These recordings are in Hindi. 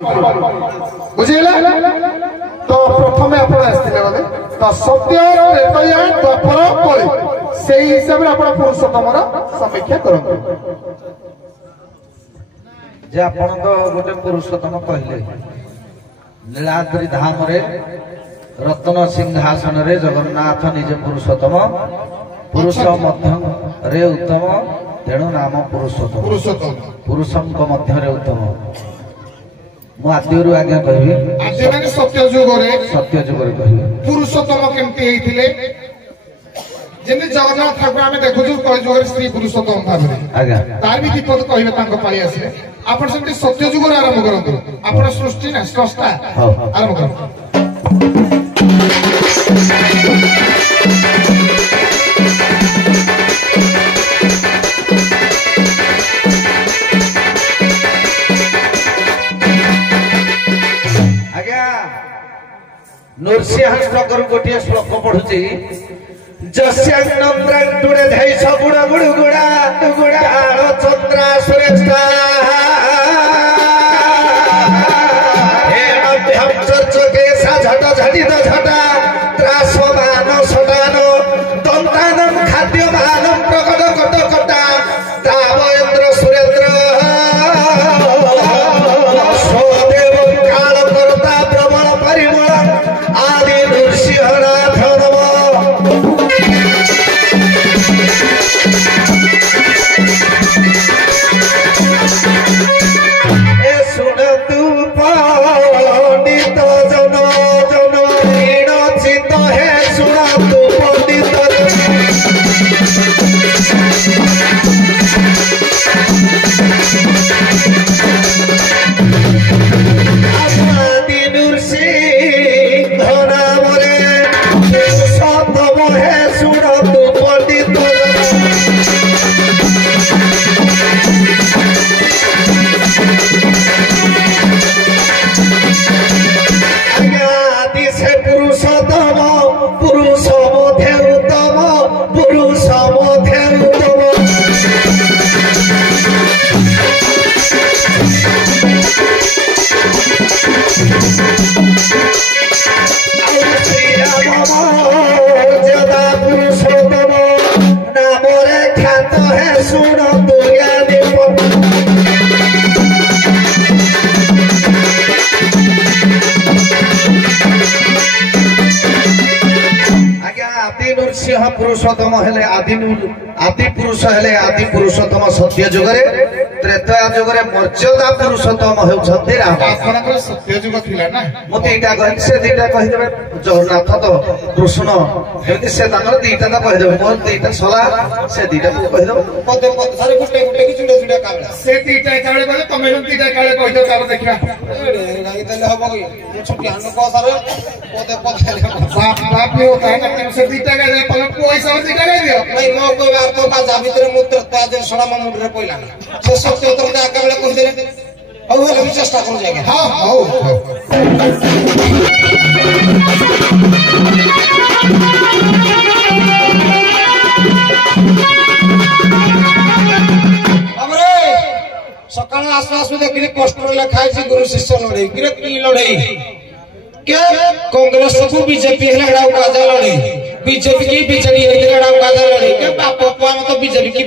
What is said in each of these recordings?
बुझेला तो प्रथम आपण आस्थिले बोले तो सत्य त्रेतया द्वापर कली सेही हिसाब रे आपण पुरुषोत्तमर समीक्षा करंतु जे आपण तो गोटे पुरुषोत्तम कहले नीलाद्रि धाम रे रत्न सिंहासन रे जगन्नाथ निज पुरुषोत्तम पुरुष मध्य रे उत्तम तेणु नाम पुरुषोत्तम पुरुषम मध्य रे उत्तम मु आद्यरु आज्ञा कहबी आद्य माने सत्य युग रे कहबी पुरुषोत्तम केमती हेतिले जेने जगन्नाथ ठाकुर आमे देखु जो कल युग रे श्री पुरुषोत्तम भाबरे आज्ञा तार भी विपद कहबे तांको पाळी आसे आपण सेमती सत्य युग रे आरंभ करंतु आपण सृष्टि ना स्रष्टा आरंभ करंतु नृसिंहकर गोटे श्लोक पढ़ुची जस्यांद्रांटुड़े धै सबुड़ गुड़ गुड़ा गुड़ा आलो चंद्रा सुरेष्टा हे मध्यम चर्च के सा झटा झटी द झटा त्रासमान सदानो दंतानम खाद्यमानम प्रकट कट कटा तावेन्द्र सुरेन्द्र स्वदेव काल करता प्रबल परिमल आदि नृसिंहनाथ नमः ए सुनतु पंडित जन जन ऋण चित हे सुनतु पंडित आदि नृसिंह नाम रे सतम हे सुनतु पंडित आदि से पुरुषोत्तम पुरुष मध्य उत्तम पुरुष मध्य उत्तम जदा पुरुषोत्तम नाम रे ख्यात है सुन दुर्गा आदि नृसिंह पुरुषोत्तम हेले आदि पुरुष हेले आदि पुरुषोत्तम सत्य युग रे त्रेता युग रे मर्यादा पुरुषोत्तम हेउछंती राम आपनकर सत्य युग थिला ना मते एटा कहि से दीटा कहि देबे जगन्नाथ तो कृष्ण हेति से तांगर दीटा तो कहि देबे मोर दीटा सला से दीटा को कहि देबे पदे पद सारे गुटे गुटे की चुडे चुडे काबला से दीटा काले कहले तमे दीटा काले कहि दो तार देखिबा लागी देले हबो कि छुटी हानो को सारे पदे पद बाप बाप ने होता है ना से दीटा काले पलक पैसा दीटा काले दियो नहीं मो को बार तो बाजा भीतर मूत्र ताज सणा मुंड रे पइला से सत्य उत्तम दे आका बेले कहि देले हौ हेले चेष्टा करू जागे हां हौ हमरे सकाळ आसपास में देखली पोस्टर लिखाई छी गुरु शिष्य लड़ाई कि की लड़ाई के कांग्रेस को बीजेपी हेला गाव काजा लड़ाई बीजेपी की बीजेडी हेला गाव काजा लड़ाई के बाप बाप में तो बीजेपी की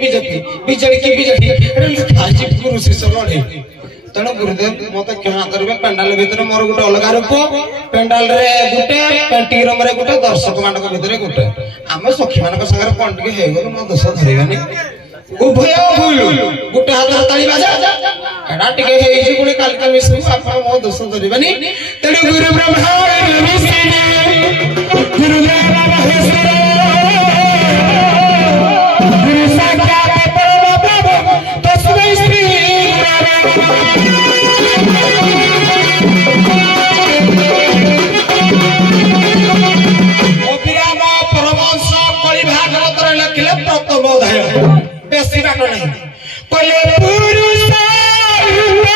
बीजेडी की बीजेडी लिखाई छी गुरु शिष्य लड़ाई तेणु गुरुदेव मत क्षमा करेंगे पेंडाल भीतर मोर गोटे अलग रूप पेंडाल रे गोटे पेंटिंग रूम रे गोटे दर्शक मानक भीतर गोटे आम सखी मान सागर पंटिक हो गल मो दोष धरबानी उभय भूल गोटे हाथ ताली बाजा एडा टिके हेइछि पुणी कालिका मिश्र आपण मो दोष धरबानी तेणु गुरु ब्रह्मा गुरु विष्णु गुरु ब्रह्मा महेश्वर गुरु साक्षात परम ब्रह्म तस्मै श्री अभिराम परमहंस कलि भागवत लिखिले प्रथम अध्याय बेसी बात नहीं कहले पुरुष रूप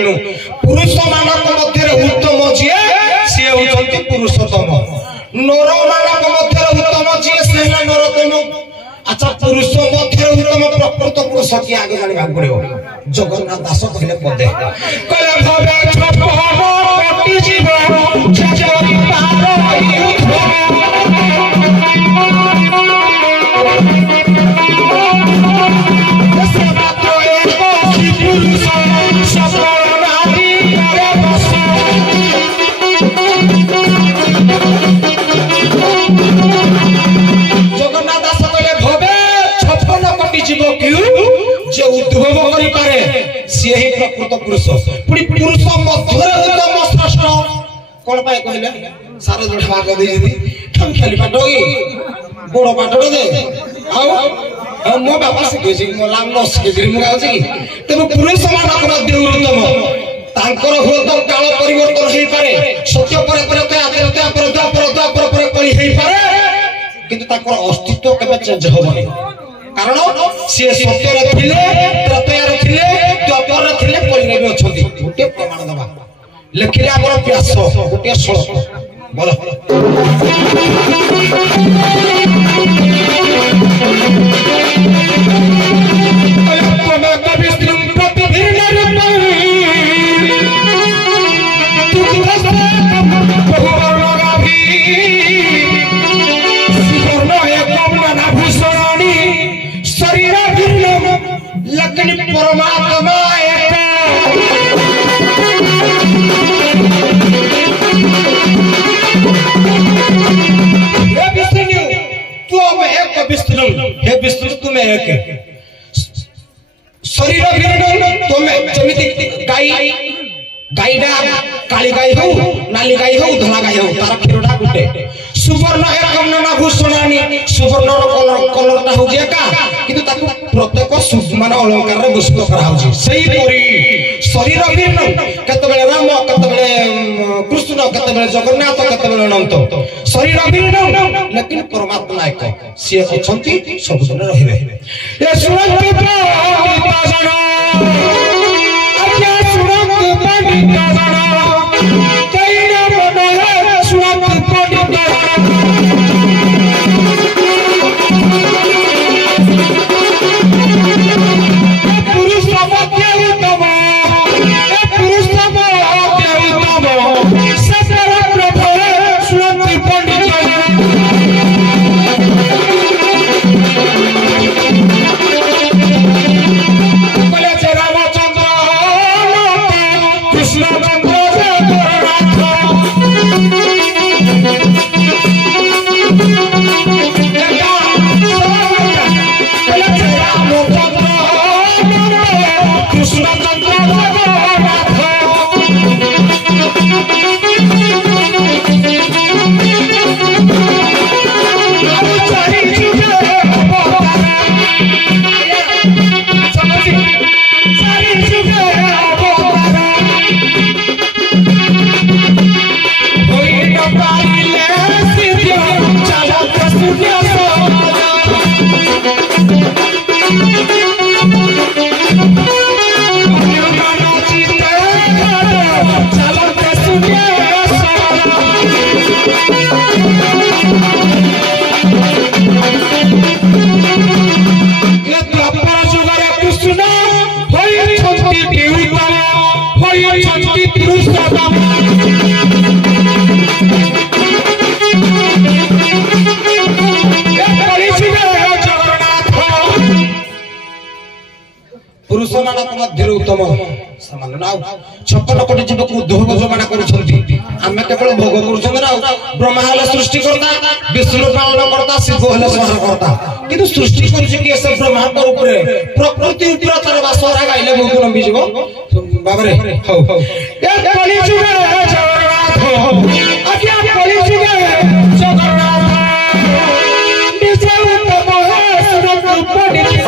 तेणु पुरुष मानक मध्य उत्तम जी सी होती पुरुषोत्तम नर मानक मध्य उत्तम जी सी नरोत्तम अच्छा पुरुष मध्य उत्तम प्रकृत पुरुष की आगे जाना पड़ो जगन्नाथ दास कहले पदे कहले भवे कटी जीव जगन्नाथ दास कहले भवे 56 कोटी जीव क्यों जे उद्भव करि पारे सी ही प्रकृत पुरुष पुरी पुरुष मध्य उत्तम श्रेष्ठ कोन पाए कहले सारा जोड़ भाग दे जदी हम खाली पाटोगी बड़ पाटो दे आ मो बाबा से कहछि मो लाम नस के ग्रीम गाउछि तब पुरुष मानक मध्य उत्तम तांकर होत काल परिवर्तन हेई पारे सत्य परे परे आते पर कली हेई पारे किंतु ताकर अस्तित्व केबे चेंज होबनी कारण से सत्य रे थिले प्रत्यय रे थिले द्वापर रे थिले कली रे अछंती गोटे प्रमाण दबा लेखिले हमर व्यास गोटे श्लोक बोलो परमात्मा विष्णु हे विष्णु तुम एक शरीर तुम जमिति गाई गाईडा काली गाई हो नाली गाई हो धला गाई हो तार क्षीरटा गुटे सुवर्ण एकम ना भूषणानी सुवर्ण कलरटा हो एका किंतु ताकू प्रत्येक मान अलंकार रे बुष्क करा होची सेही परी शरीर भिन्न केतबेले राम केतबेले कृष्ण केतबेले जगन्नाथ केतबेले अनंत शरीर भिन्न लेकिन परमात्मा एक से अछंती सब दिन रहिबे ए सुनंत पंडित जन आज्ञा सुनंत पंडित जन कईना मनले सुनंत पंडित पुरुष मध्य उत्तम पुरुष मध्य उत्तम सतर प्रभु सुनंत पंडित पुरुष मानक मध्य उत्तम सामान्य ना 56 कोटी जीव को उद्भव जमाना करूछंती आमे केवल भोग करूछन ना ब्रह्मा हले सृष्टि करता विष्णु पालन करता शिव हले संहार करता किंतु सृष्टि करूछ कि सब ब्रह्मांड ऊपर प्रकृति ऊपर तार वासरा गाइले बहुत लंबी जीव बाबा रे हो हो ए कली जुगे जगन्नाथ आज्ञा कली जुगे जगन्नाथ निजे उत्तम है सुनत पंडित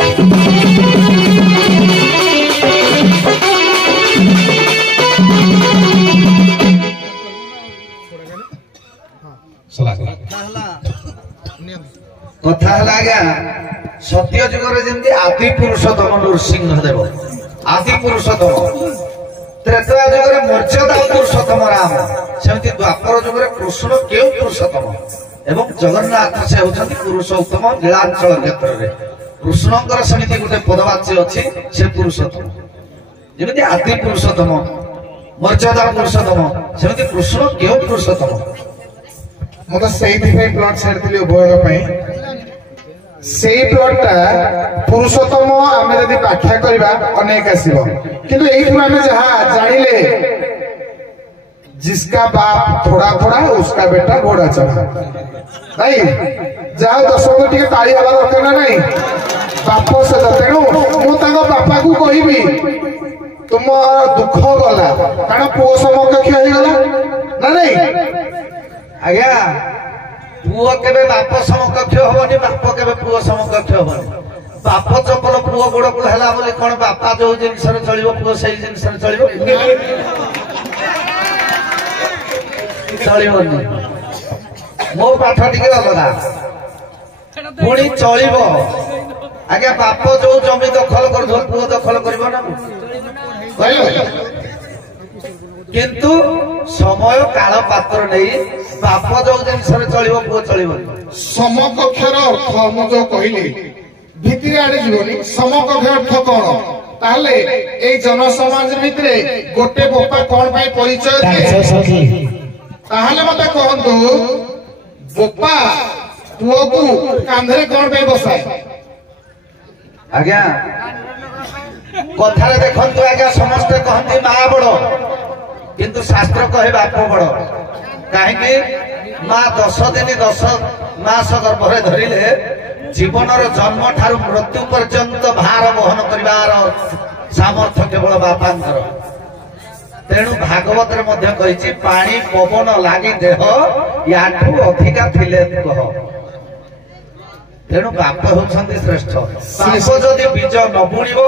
कथा लगा सत्य जुगर जमी आदि पुरुषोत्तम नृसिंह देव आदि पुरुषोत्तम त्रेता जुगे मर्यादा पुरुषोत्तम राम सेमती द्वापर जुगे कृष्ण केउ पुरुषोत्तम एवं जगन्नाथ से होचंती पुरुषोत्तम लीलांचल क्षेत्र रे कृष्णकर समिति गोटे पदवाच्य अछि से पुरुषोत्तम जेमिति आदि पुरुषोत्तम मर्यादा पुरुषोत्तम सेमती कृष्ण केउ पुरुषोत्तम मत सेही प्लॉट छाड़ती उभय से प्लॉटा पुरुषोत्तम आम जदि व्याख्या करवा अनेक आसब किंतु आम जहाँ जानिले जिसका बाप थोड़ा थोड़ा उसका बेटा घोड़ा चढ़ा नहीं जहाँ दस टे ताली हवा दरकार ना नहीं बाप सहित तेणु मुझे बापा को कहबी तुम दुख गला कारण पुओ समकक्ष हो गला ना नहीं आज्ञा पुओ केबे बाप समकक्ष होबनी बाप केबे पुओ समकक्ष होबनी बाप चपल पुओ गोड़ को हैला बोली कोन बापा जो जिंस रे चलिबो पुओ सही जिंस रे चलिबो चलिबोनी मो पाठ टिके अलगा पुणी चलिबो आज्ञा बाप जो जमी दखल कर दो पुओ दखल करबो ना कहलो किंतु समय काल पात्र नहीं बाप जो जिनस चलो पुओ चलो समकक्षर अर्थ मु जो कहली भितर आड़े जीवनी समकक्ष अर्थ कौन ताले ए जनसमाज भितर गोटे बापा कौन पाई परिचय दिए ताहले मते कहंतु बापा पुओ को कांधरे कौन पाई बसाए आज्ञा कथारे देखंतु आज्ञा समस्ते कहंती मां बड़ किंतु शास्त्र कहे बाप बड़ कहीं माँ 10 दिन 10 मास गर्भरे धरिले जीवनर जन्म ठारू मृत्यु पर्यंत भार बहन कर सामर्थ्य केवल बापांकर तेणु भागवत कही पानी पवन लगी देह याठू अधिका थिले कह तेणु बाप होउछंती श्रेष्ठ बाप जदि बीज न बुणिब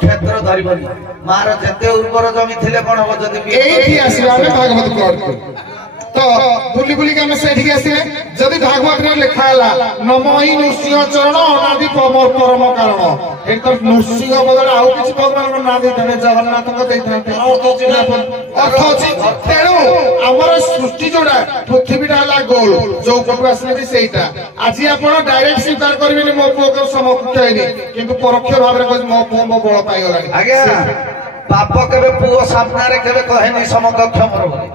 क्षेत्र धरिबनी मार जेते उर्वर जमी थिले कोन हो जदि एठी आसीबा में भागवत प्लॉट तो बुली बुली के से आसे जदि भागवत में लिखा है नमहि नृसिंह चरण अनादि परम कारण एक तो नृसिंह बदल आउ किछि भगवान को ना देथने जगन्नाथ को देथने अर्थ अछि तेणु हमर सृष्टि जोडा पृथ्वीटा ला गोल जो पटु आसले भी सेटा आज आपण डायरेक्ट स्वीकार करबेनी मो पुओ को समकक्ष हैनी किंतु परोक्ष भाव रे मो पुओ मो बळ पाई गलानी आज्ञा बाप केबे पुओ सामना रे केबे कहेनी समकक्ष मोर बोली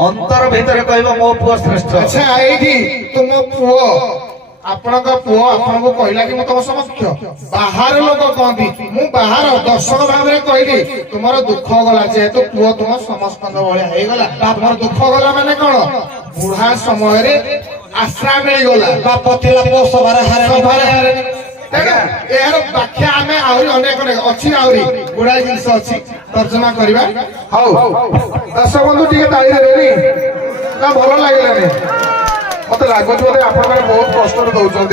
अंतर भीतर कहबो मो पुओ श्रेष्ठ अच्छा एठी तुम पुओ आपनक पुओ आपनको कहला कि म तुम समक्ष बाहर लोग कहती मु बाहर दर्शक भाव रे कहली तुमर दुख गला जेहेतु पुओ तुम समस्कंद भलिया हे गला तुमर दुख गला माने कोन बुढ़ा समय रे आश्रा मिल गला बाप थिला पुओ सभारे हारे यार व्याख्या आम अनेक अच्छी आहरी गुड़ाई जिनस अच्छी तर्जमा करवा हौ दर्शक बंधु टी ताली देनी ना भल लगे मत लगुच बोधे आप बहुत कष्ट दौरान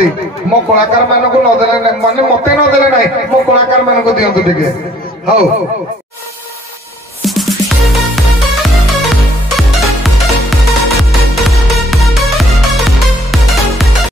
मो कलाकार मानक नदेले माने मत नदेले ना मो कलाकार मानक दिंतु टे हौ।